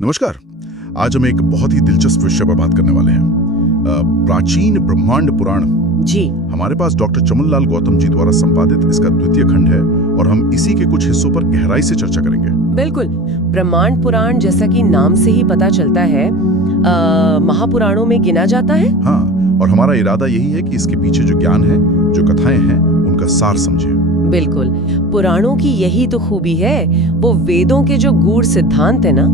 नमस्कार। आज हम एक बहुत ही दिलचस्प विषय पर बात करने वाले हैं, प्राचीन ब्रह्मांड पुराण। जी हमारे पास डॉक्टर चमन लाल गौतम जी द्वारा संपादित इसका द्वितीय खंड है और हम इसी के कुछ हिस्सों पर गहराई से चर्चा करेंगे। बिल्कुल। ब्रह्मांड पुराण जैसा कि नाम से ही पता चलता है महापुराणों में गिना जाता है। हाँ, और हमारा इरादा यही है कि इसके पीछे जो ज्ञान है, जो कथाएं हैं, उनका सार समझें। बिल्कुल, पुराणों की यही तो खूबी है। वो वेदों के जो गूढ़ सिद्धांत है ना,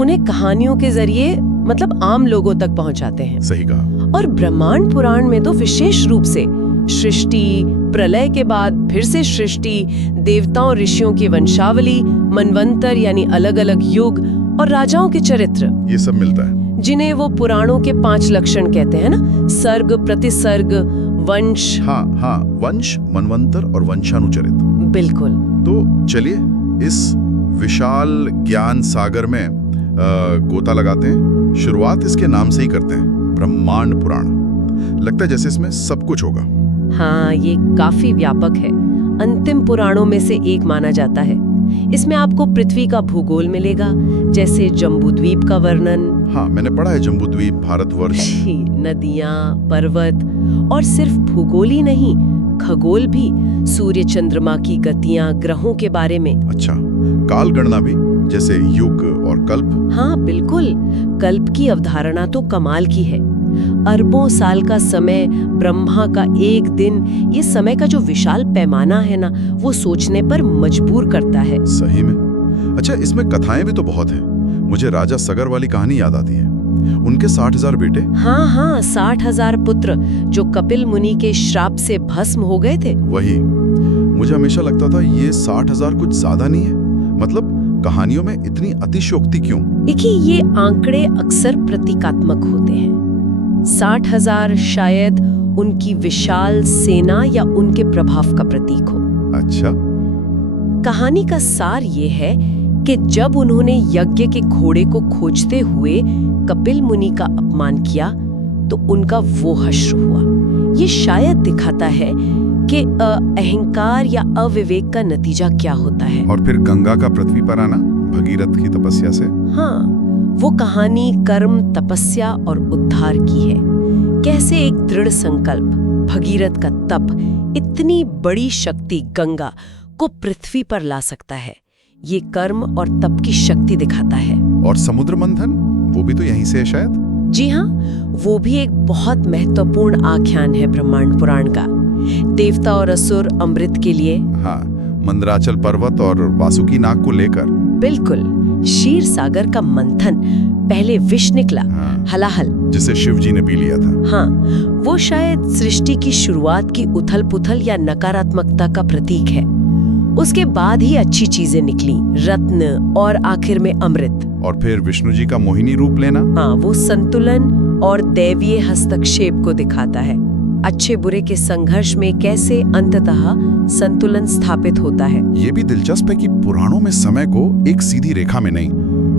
उन्हें कहानियों के जरिए मतलब आम लोगों तक पहुंचाते हैं। सही कहा। और ब्रह्मांड पुराण में तो विशेष रूप से सृष्टि, प्रलय के बाद फिर से सृष्टि, देवताओं ऋषियों की वंशावली, मनवंतर यानी अलग अलग युग और राजाओं के चरित्र, ये सब मिलता है, जिन्हें वो पुराणों के 5 लक्षण कहते हैं ना, सर्ग, प्रतिसर्ग, वंश। हाँ, वंश, मनवंतर और वंशानुचरित। बिल्कुल। तो चलिए इस विशाल ज्ञान सागर में गोता लगाते हैं। शुरुआत इसके नाम से ही करते हैं, ब्रह्मांड पुराण। लगता है जैसे इसमें सब कुछ होगा। हाँ, ये काफी व्यापक है। अंतिम पुराणों में से एक माना जाता है। इसमें आपको पृथ्वी का भूगोल मिलेगा, जैसे जम्बूद्वीप का वर्णन। हाँ, मैंने पढ़ा है जम्बूद्वीप, भारतवर्ष। नदियाँ, पर्वत, और सिर्फ भूगोल ही नहीं, खगोल भी, सूर्य चंद्रमा की गतियाँ, ग्रहों के बारे में। अच्छा, काल गणना भी, जैसे युग और कल्प। हाँ बिल्कुल, कल्प की अवधारणा तो कमाल की है। अरबों साल का समय, ब्रह्मा का एक दिन, ये समय का जो विशाल पैमाना है ना, वो सोचने पर मजबूर करता है। सही में। अच्छा, इसमें कथाएं भी तो बहुत हैं। मुझे राजा सगर वाली कहानी याद आती है। उनके 60,000 बेटे। हाँ, 60,000 पुत्र जो कपिल मुनि के श्राप से भस्म हो गए थे। वही, मुझे हमेशा लगता था ये 60,000 कुछ ज्यादा नहीं है। मतलब कहानियों में इतनी अतिशयोक्ति क्यों? देखिए, ये आंकड़े अक्सर प्रतीकात्मक होते हैं। 60,000 शायद उनकी विशाल सेना या उनके प्रभाव का प्रतीक हो। अच्छा। कहानी का सार ये है कि जब उन्होंने यज्ञ के घोड़े को खोजते हुए कपिल मुनि का अपमान किया, तो उनका वो हश्र हुआ। ये शायद दिखाता है कि अहंकार या अविवेक का नतीजा क्या होता है। और फिर गंगा का पृथ्वी पर आना, भगीरथ की तपस्या से। हाँ, वो कहानी कर्म, तपस्या और उद्धार की है। कैसे एक दृढ़ संकल्प, भगीरथ का तप, इतनी बड़ी शक्ति गंगा को पृथ्वी पर ला सकता है। ये कर्म और तप की शक्ति दिखाता है। और समुद्र मंथन, वो भी तो यहीं से है शायद। जी हाँ, वो भी एक बहुत महत्वपूर्ण आख्यान है ब्रह्मांड पुराण का। देवता और असुर अमृत के लिए। हाँ, मंदराचल पर्वत और वासुकी नाग को लेकर। बिल्कुल, क्षीर सागर का मंथन, पहले विष निकला। हाँ, हलाहल, जिसे शिव जी ने पी लिया था। हाँ, वो शायद सृष्टि की शुरुआत की उथल पुथल या नकारात्मकता का प्रतीक है। उसके बाद ही अच्छी चीजें निकली, रत्न और आखिर में अमृत। और फिर विष्णु जी का मोहिनी रूप लेना। हाँ, वो संतुलन और दैवीय हस्तक्षेप को दिखाता है। अच्छे बुरे के संघर्ष में कैसे अंततः संतुलन स्थापित होता है। ये भी दिलचस्प है कि पुराणों में समय को एक सीधी रेखा में नहीं,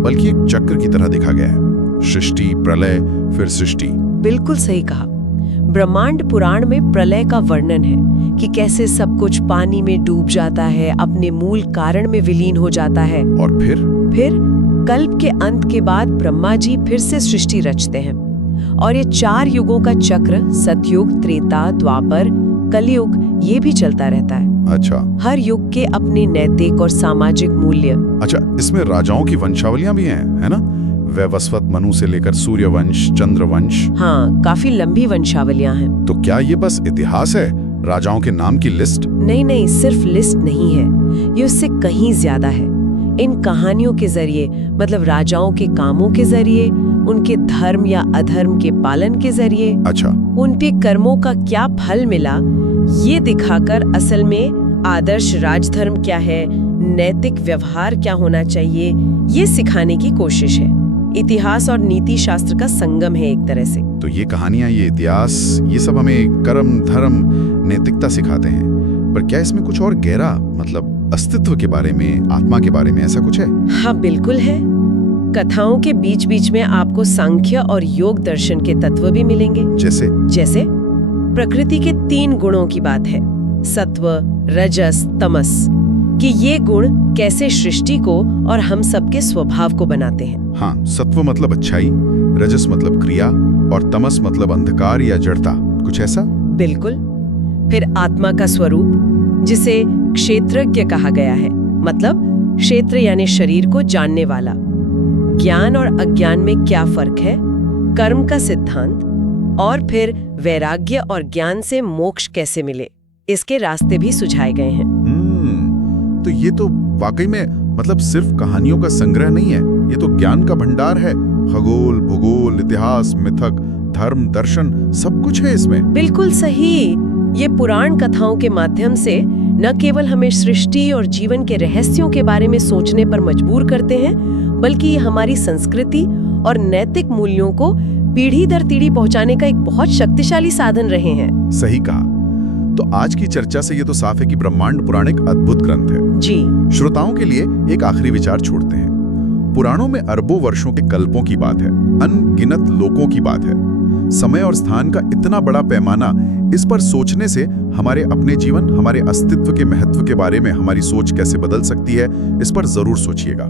बल्कि एक चक्र की तरह देखा गया है। सृष्टि, प्रलय, फिर सृष्टि। बिल्कुल सही कहा। ब्रह्मांड पुराण में प्रलय का वर्णन है कि कैसे सब कुछ पानी में डूब जाता है, अपने मूल कारण में विलीन हो जाता है। और फिर कल्प के अंत के बाद ब्रह्मा जी फिर से सृष्टि रचते हैं। और ये 4 युगों का चक्र, सतयुग, त्रेता, द्वापर, कलयुग, ये भी चलता रहता है। अच्छा। हर युग के अपने नैतिक और सामाजिक मूल्य। अच्छा, इसमें राजाओं की वंशावलियां भी हैं, है ना? वैवस्वत मनु से लेकर सूर्यवंश, चंद्रवंश। हाँ, काफी लंबी वंशावलियां हैं। तो क्या ये बस इतिहास है, राजाओं के नाम की लिस्ट? नहीं, सिर्फ लिस्ट नहीं है, ये उससे कहीं ज्यादा है। इन कहानियों के जरिए, मतलब राजाओं के कामों के जरिए, उनके धर्म या अधर्म के पालन के जरिए, अच्छा, उनके कर्मों का क्या फल मिला, ये दिखाकर असल में आदर्श राजधर्म क्या है, नैतिक व्यवहार क्या होना चाहिए, ये सिखाने की कोशिश है। इतिहास और नीति शास्त्र का संगम है एक तरह से। तो ये कहानियां, ये इतिहास, ये सब हमें कर्म, धर्म, नैतिकता सिखाते हैं। पर क्या इसमें कुछ और गहरा, मतलब अस्तित्व के बारे में, आत्मा के बारे में, ऐसा कुछ है? हाँ बिल्कुल है। कथाओं के बीच बीच में आपको सांख्य और योग दर्शन के तत्व भी मिलेंगे। जैसे प्रकृति के 3 गुणों की बात है, सत्व, रजस, तमस। कि ये गुण कैसे सृष्टि को और हम सबके स्वभाव को बनाते हैं। हाँ, सत्व मतलब अच्छाई, रजस मतलब क्रिया और तमस मतलब अंधकार या जड़ता, कुछ ऐसा। बिल्कुल। फिर आत्मा का स्वरूप, जिसे क्षेत्रज्ञ कहा गया है, मतलब क्षेत्र यानी शरीर को जानने वाला। ज्ञान और अज्ञान में क्या फर्क है, कर्म का सिद्धांत, और फिर वैराग्य और ज्ञान से मोक्ष कैसे मिले, इसके रास्ते भी सुझाए गए हैं। तो ये तो वाकई में मतलब सिर्फ कहानियों का संग्रह नहीं है, ये तो ज्ञान का भंडार है। खगोल, भूगोल, इतिहास, मिथक, धर्म, दर्शन, सब कुछ है इसमें। बिल्कुल सही। ये पुराण कथाओं के माध्यम से न केवल हमें सृष्टि और जीवन के रहस्यों के बारे में सोचने पर मजबूर करते हैं, बल्कि ये हमारी संस्कृति और नैतिक मूल्यों को पीढ़ी दर पीढ़ी पहुंचाने का एक बहुत शक्तिशाली साधन रहे हैं। सही कहा। तो आज की चर्चा से ये तो साफ है कि ब्रह्मांड पुराण एक अद्भुत ग्रंथ है। जी। श्रोताओं के लिए एक आखिरी विचार छोड़ते हैं। पुराणों में अरबों वर्षों के कल्पों की बात है, अनगिनत लोकों की बात है। समय और स्थान का इतना बड़ा पैमाना, इस पर सोचने से हमारे अपने जीवन, हमारे अस्तित्व के महत्व के बारे में हमारी सोच कैसे बदल सकती है, इस पर जरूर सोचिएगा।